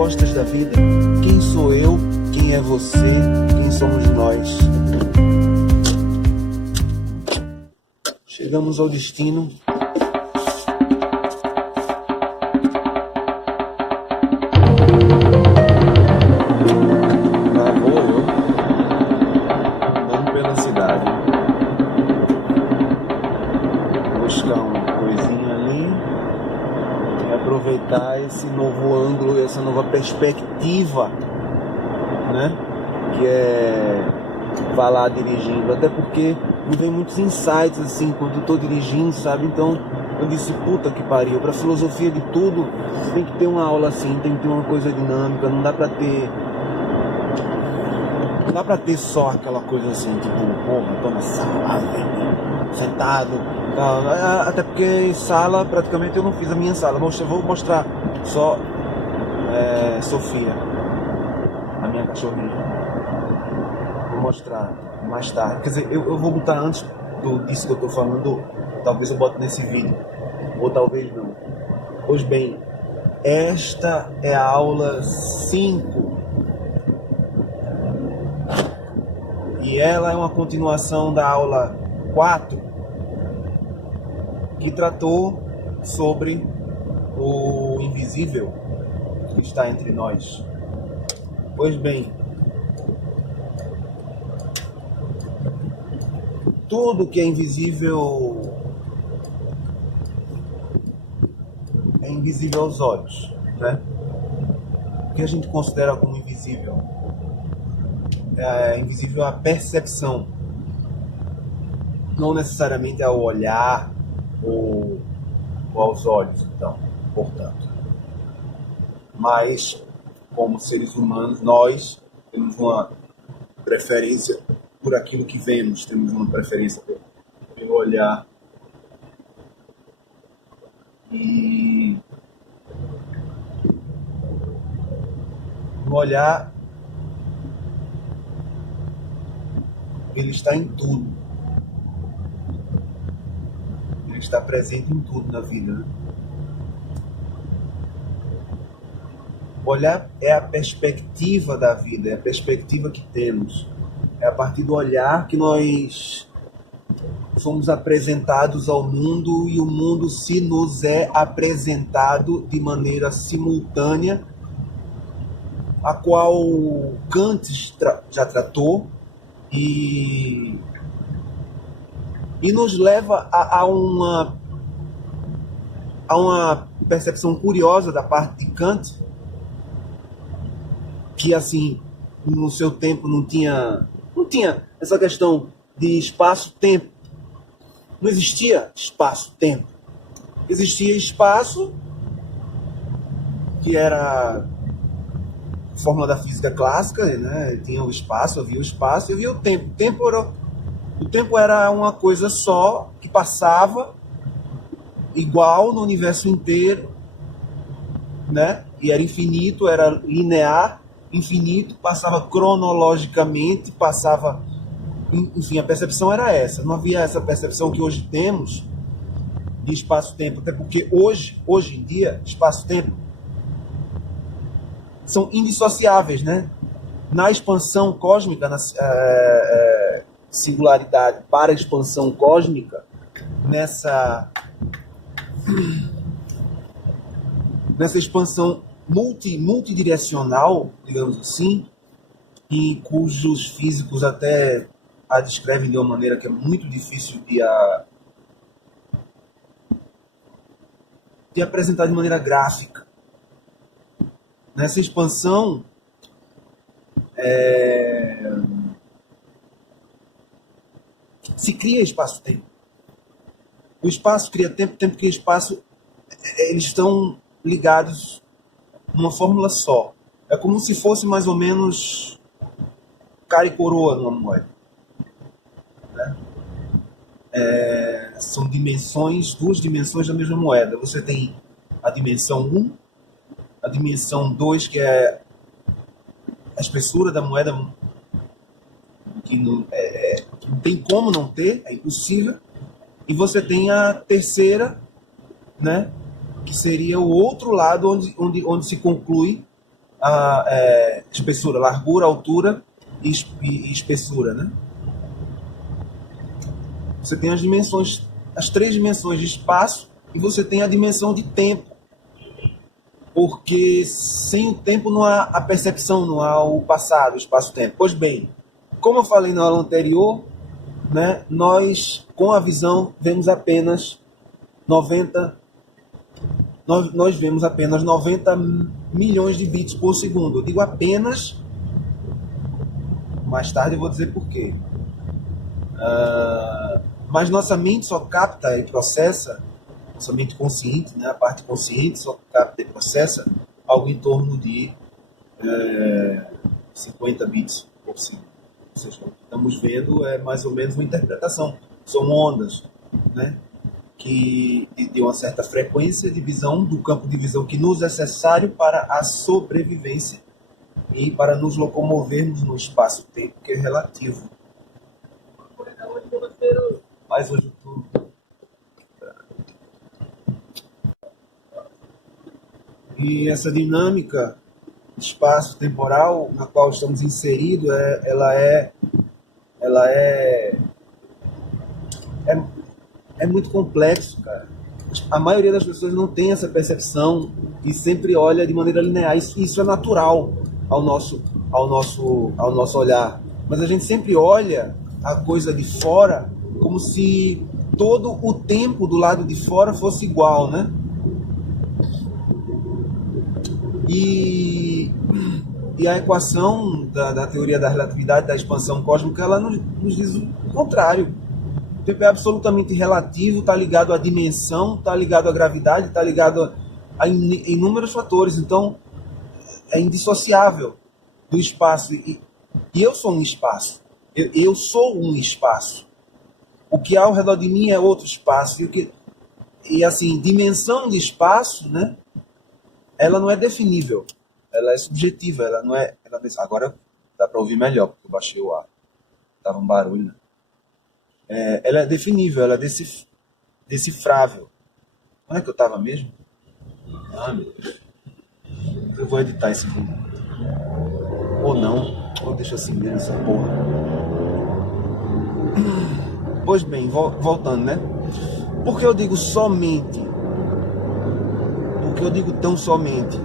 respostas da vida. Quem sou eu? Quem é você? Quem somos nós? Chegamos ao destino. Lá vou eu, andando pela cidade. Buscar uma coisinha ali e aproveitar esse novo ângulo, essa nova perspectiva, né? Que é falar dirigindo, até porque me vem muitos insights assim quando eu tô dirigindo, sabe? Então eu disse, puta que pariu, pra filosofia de tudo tem que ter uma aula assim, tem que ter uma coisa dinâmica, não dá pra ter só aquela coisa assim, tipo, porra, tô na sala, sentado, tal. Até porque sala, praticamente eu não fiz a minha sala. Vou mostrar só Sofia, a minha cachorrinha. Vou mostrar mais tarde. Quer dizer, eu vou botar antes disso que eu tô falando, talvez eu bote nesse vídeo, ou talvez não. Pois bem, esta é a aula 5. E ela é uma continuação da aula 4, que tratou sobre o invisível que está entre nós. Pois bem, tudo que é invisível aos olhos, né? O que a gente considera como invisível? É invisível à percepção, não necessariamente ao olhar ou aos olhos, então, portanto. Mas, como seres humanos, nós temos uma preferência por aquilo que vemos, temos uma preferência pelo olhar. E o olhar, ele está em tudo. Ele está presente em tudo na vida, né? O olhar é a perspectiva da vida, é a perspectiva que temos. É a partir do olhar que nós somos apresentados ao mundo e o mundo se nos é apresentado de maneira simultânea, a qual Kant já tratou e nos leva a uma percepção curiosa da parte de Kant, que assim, no seu tempo não tinha essa questão de espaço-tempo. Não existia espaço-tempo. Existia espaço, que era a fórmula da física clássica, né? Tinha o espaço, havia o espaço e havia o tempo. O tempo era uma coisa só, que passava igual no universo inteiro, né? E era infinito, era linear, infinito, passava cronologicamente, passava... Enfim, a percepção era essa. Não havia essa percepção que hoje temos de espaço-tempo. Até porque hoje em dia, espaço-tempo são indissociáveis, né? Na expansão cósmica, na singularidade para a expansão cósmica, nessa expansão multidirecional, digamos assim, e cujos físicos até a descrevem de uma maneira que é muito difícil de apresentar de maneira gráfica. Nessa expansão, se cria espaço-tempo. O espaço cria tempo, o tempo cria espaço. Eles estão ligados numa fórmula só. É como se fosse mais ou menos cara e coroa numa moeda. Né? São duas dimensões da mesma moeda. Você tem a dimensão 1, a dimensão 2, que é a espessura da moeda, que não tem como não ter, é impossível. E você tem a terceira, né, que seria o outro lado onde se conclui espessura, largura, altura e espessura, né? Você tem as dimensões, as 3 dimensões de espaço, e você tem a dimensão de tempo. Porque sem o tempo não há a percepção, não há o passado, o espaço-tempo. Pois bem, como eu falei na aula anterior, né, nós, com a visão, vemos apenas 90... Nós vemos apenas 90 milhões de bits por segundo. Eu digo apenas, mais tarde eu vou dizer por quê. Mas nossa mente só capta e processa, nossa mente consciente, né, a parte consciente só capta e processa algo em torno de 50 bits por segundo. Ou seja, o que estamos vendo é mais ou menos uma interpretação. São ondas, né, que de uma certa frequência de visão, do campo de visão que nos é necessário para a sobrevivência e para nos locomovermos no espaço-tempo, que é relativo. Mas hoje tudo. E essa dinâmica espaço-temporal na qual estamos inseridos, ela é muito complexo, cara. A maioria das pessoas não tem essa percepção e sempre olha de maneira linear. Isso é natural ao nosso olhar. Mas a gente sempre olha a coisa de fora como se todo o tempo do lado de fora fosse igual, né? E a equação da teoria da relatividade, da expansão cósmica, ela nos diz o contrário. O tempo é absolutamente relativo, está ligado à dimensão, está ligado à gravidade, está ligado a inúmeros fatores. Então, é indissociável do espaço. E eu sou um espaço. Eu sou um espaço. O que há ao redor de mim é outro espaço. E assim, dimensão de espaço, né? Ela não é definível. Ela é subjetiva. Ela não é. Agora dá para ouvir melhor, porque eu baixei o ar. Tava um barulho, né? Ela é definível, ela é decifrável. Onde é que eu estava mesmo? Ah, meu Deus. Eu vou editar esse vídeo. Ou não. Ou deixa assim mesmo essa porra. Pois bem, voltando, né? Por que eu digo somente? Por que eu digo tão somente?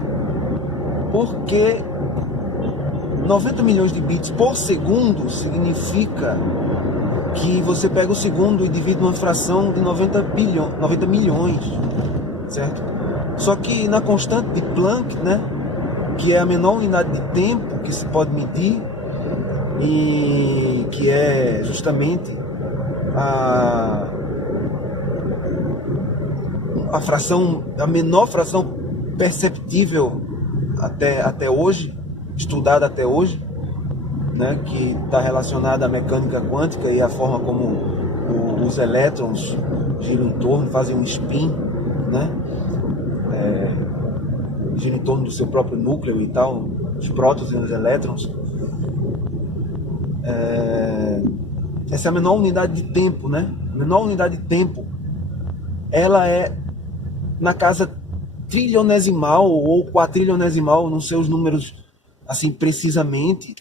Porque 90 milhões de bits por segundo significa que você pega o segundo e divide uma fração de 90 milhões, certo? Só que na constante de Planck, né, que é a menor unidade de tempo que se pode medir, e que é justamente a menor fração perceptível até hoje, estudada até hoje, né, que está relacionada à mecânica quântica e à forma como os elétrons giram em torno, fazem um spin, né, giram em torno do seu próprio núcleo e tal, os prótons e os elétrons. Essa é a menor unidade de tempo, né? A menor unidade de tempo, ela é na casa trilionesimal ou quatrilionesimal, não sei os números assim precisamente,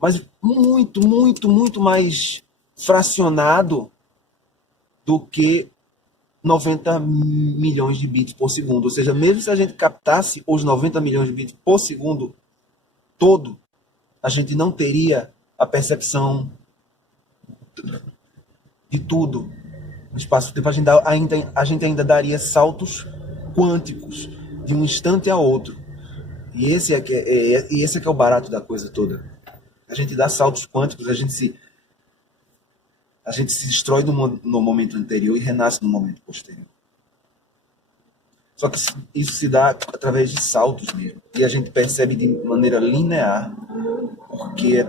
mas muito, muito, muito mais fracionado do que 90 milhões de bits por segundo. Ou seja, mesmo se a gente captasse os 90 milhões de bits por segundo todo, a gente não teria a percepção de tudo. No espaço-tempo, a gente ainda daria saltos quânticos de um instante a outro. E esse é que é o barato da coisa toda. A gente dá saltos quânticos, a gente se destrói no momento anterior e renasce no momento posterior. Só que isso se dá através de saltos mesmo. E a gente percebe de maneira linear, porque é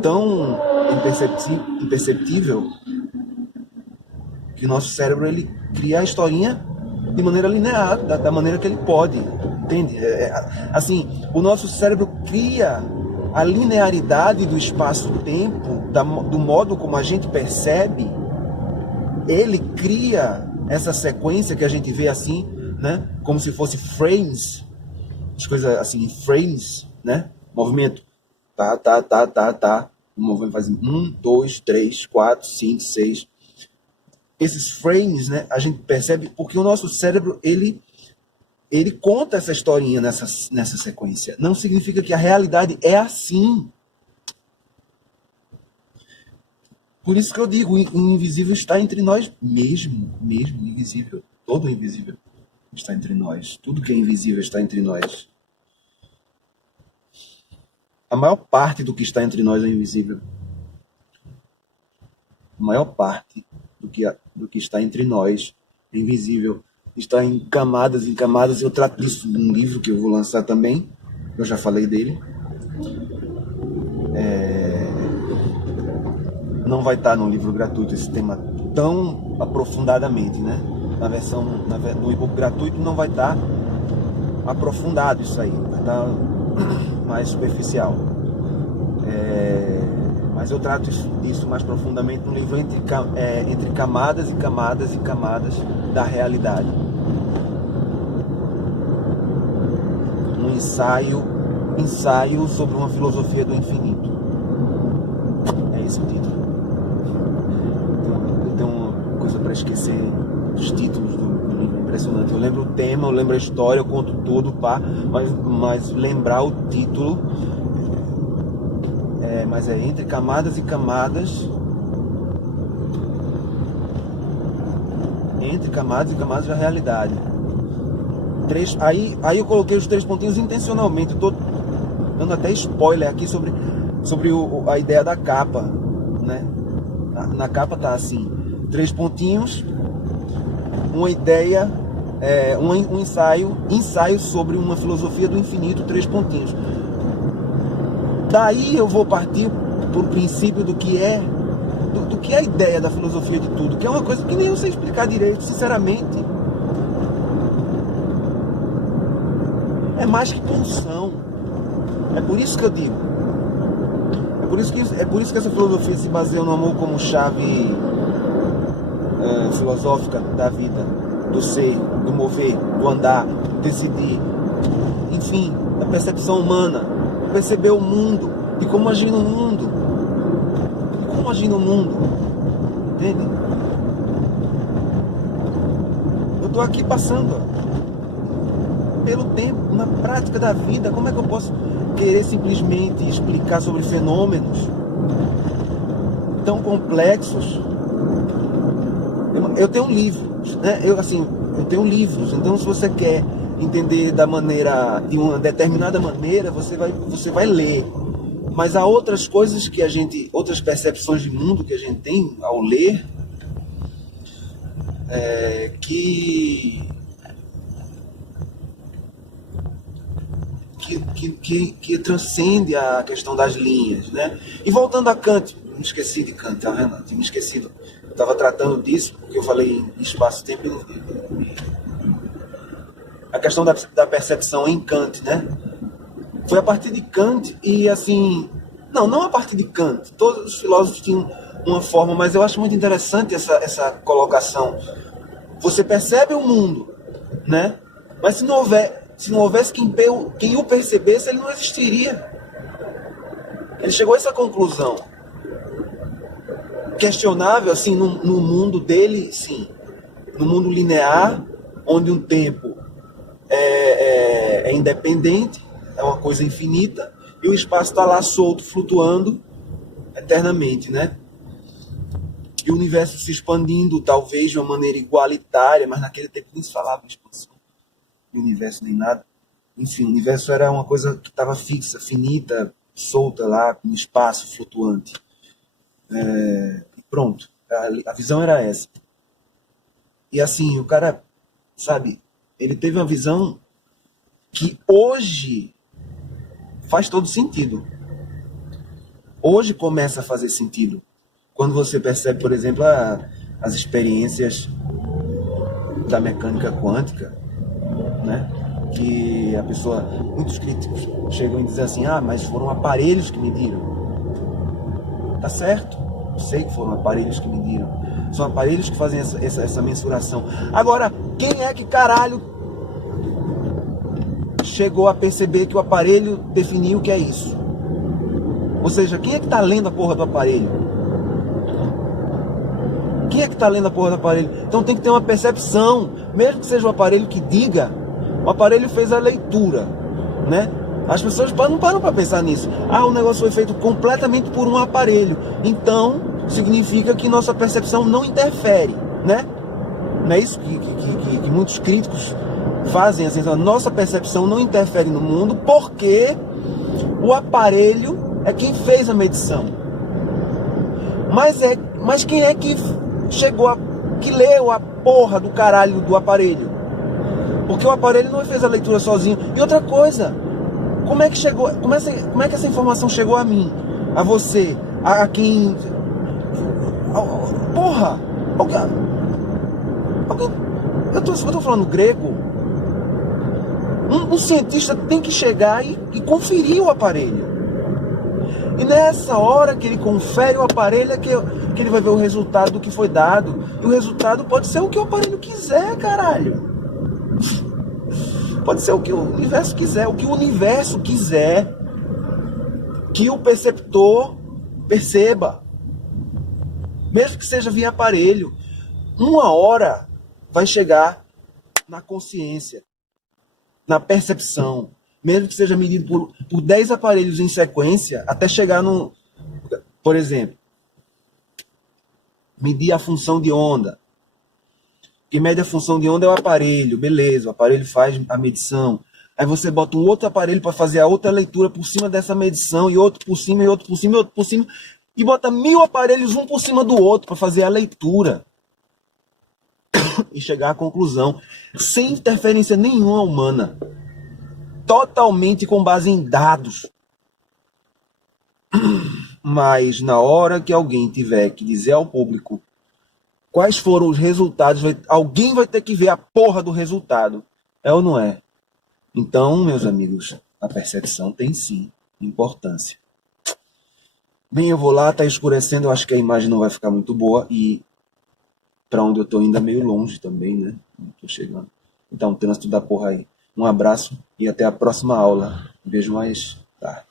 tão imperceptível que o nosso cérebro ele cria a historinha de maneira linear, da maneira que ele pode. Entende? Assim, o nosso cérebro cria a linearidade do espaço-tempo, do modo como a gente percebe. Ele cria essa sequência que a gente vê assim, né? Como se fosse frames, as coisas assim, frames, né? Movimento. Tá. O movimento faz 1, 2, 3, 4, 5, 6. Esses frames, né? A gente percebe porque o nosso cérebro, ele conta essa historinha nessa sequência. Não significa que a realidade é assim. Por isso que eu digo, o invisível está entre nós mesmo, invisível. Todo invisível está entre nós. Tudo que é invisível está entre nós. A maior parte do que está entre nós é invisível. A maior parte do que está entre nós é invisível. Está em camadas. Eu trato disso num livro que eu vou lançar também. Eu já falei dele. Não vai estar no livro gratuito esse tema tão aprofundadamente, né? No e-book gratuito não vai estar aprofundado isso aí, vai estar mais superficial. Mas eu trato isso mais profundamente no livro entre camadas e camadas e camadas da realidade. Um ensaio sobre uma filosofia do infinito. É esse o título. Eu tenho uma coisa para esquecer os títulos do livro, impressionante. Eu lembro o tema, eu lembro a história, eu conto tudo, mas lembrar o título, mas é entre camadas e camadas, da realidade. Aí eu coloquei os 3 pontinhos intencionalmente, eu tô dando até spoiler aqui sobre a ideia da capa, né? Na capa tá assim, 3 pontinhos, uma ideia, um ensaio sobre uma filosofia do infinito, 3 pontinhos. Daí eu vou partir por princípio do que é a ideia da filosofia de tudo, que é uma coisa que nem eu sei explicar direito, sinceramente. É mais que pulsão. É por isso que eu digo. É por isso que essa filosofia se baseia no amor como chave filosófica da vida, do ser, do mover, do andar, do decidir, enfim, da percepção humana, perceber o mundo e como agir no mundo. Entende? Eu estou aqui passando pelo tempo, na prática da vida. Como é que eu posso querer simplesmente explicar sobre fenômenos tão complexos? Eu tenho livros, né? Eu tenho livros. Então, se você quer entender de uma determinada maneira, você vai ler. Mas há outras coisas outras percepções de mundo que a gente tem ao ler, que transcende a questão das linhas, né? E voltando a Kant, me esqueci de Kant, tá vendo? Tinha me esquecido. Eu estava tratando disso, porque eu falei em espaço-tempo. A questão da percepção em Kant, né? Foi a partir de Kant e assim... Não a partir de Kant. Todos os filósofos tinham uma forma, mas eu acho muito interessante essa colocação. Você percebe o mundo, né? Mas se não houvesse quem o percebesse, ele não existiria. Ele chegou a essa conclusão. Questionável, assim, no mundo dele, sim. No mundo linear, onde um tempo é independente, é uma coisa infinita, e o espaço está lá solto, flutuando eternamente, né? E o universo se expandindo, talvez de uma maneira igualitária, mas naquele tempo nem se falava em expansão de universo nem nada. Enfim, o universo era uma coisa que estava fixa, finita, solta lá, no espaço flutuante. E pronto, a visão era essa. E assim, o cara, sabe, ele teve uma visão que hoje faz todo sentido. Hoje começa a fazer sentido. Quando você percebe, por exemplo, as experiências da mecânica quântica, né? Que a pessoa, muitos críticos chegam e dizem assim, mas foram aparelhos que mediram. Tá certo, eu sei que foram aparelhos que mediram. São aparelhos que fazem essa mensuração. Agora, quem é que caralho chegou a perceber que o aparelho definiu o que é isso? Ou seja, quem é que está lendo a porra do aparelho? Quem é que está lendo a porra do aparelho? Então tem que ter uma percepção, mesmo que seja o aparelho que diga, o aparelho fez a leitura, né? As pessoas não param para pensar nisso. Ah, o negócio foi feito completamente por um aparelho. Então, significa que nossa percepção não interfere, né? Não é isso que muitos críticos fazem, assim, nossa percepção não interfere no mundo porque o aparelho é quem fez a medição. Mas quem é que que leu a porra do caralho do aparelho? Porque o aparelho não fez a leitura sozinho. E outra coisa, como é que essa informação chegou a mim, a você, a quem... Porra! Eu tô falando grego. Um cientista tem que chegar e conferir o aparelho. E nessa hora que ele confere o aparelho é que ele vai ver o resultado do que foi dado. E o resultado pode ser o que o aparelho quiser, caralho. Pode ser o que o universo quiser. O que o universo quiser que o perceptor perceba. Mesmo que seja via aparelho. Uma hora vai chegar na consciência, na percepção, mesmo que seja medido por 10 aparelhos em sequência, até chegar no... Por exemplo, medir a função de onda. Quem mede a função de onda é o aparelho, beleza, o aparelho faz a medição. Aí você bota um outro aparelho para fazer a outra leitura por cima dessa medição, e outro por cima, e outro por cima, e outro por cima, e bota 1000 aparelhos um por cima do outro para fazer a leitura. E chegar à conclusão, sem interferência nenhuma humana, totalmente com base em dados. Mas na hora que alguém tiver que dizer ao público quais foram os resultados, alguém vai ter que ver a porra do resultado. É ou não é? Então, meus amigos, a percepção tem sim importância. Bem, eu vou lá, tá escurecendo, eu acho que a imagem não vai ficar muito boa e para onde eu tô indo é meio longe também, né? Tô chegando. Então, trânsito da porra aí. Um abraço e até a próxima aula. Vejo mais tarde.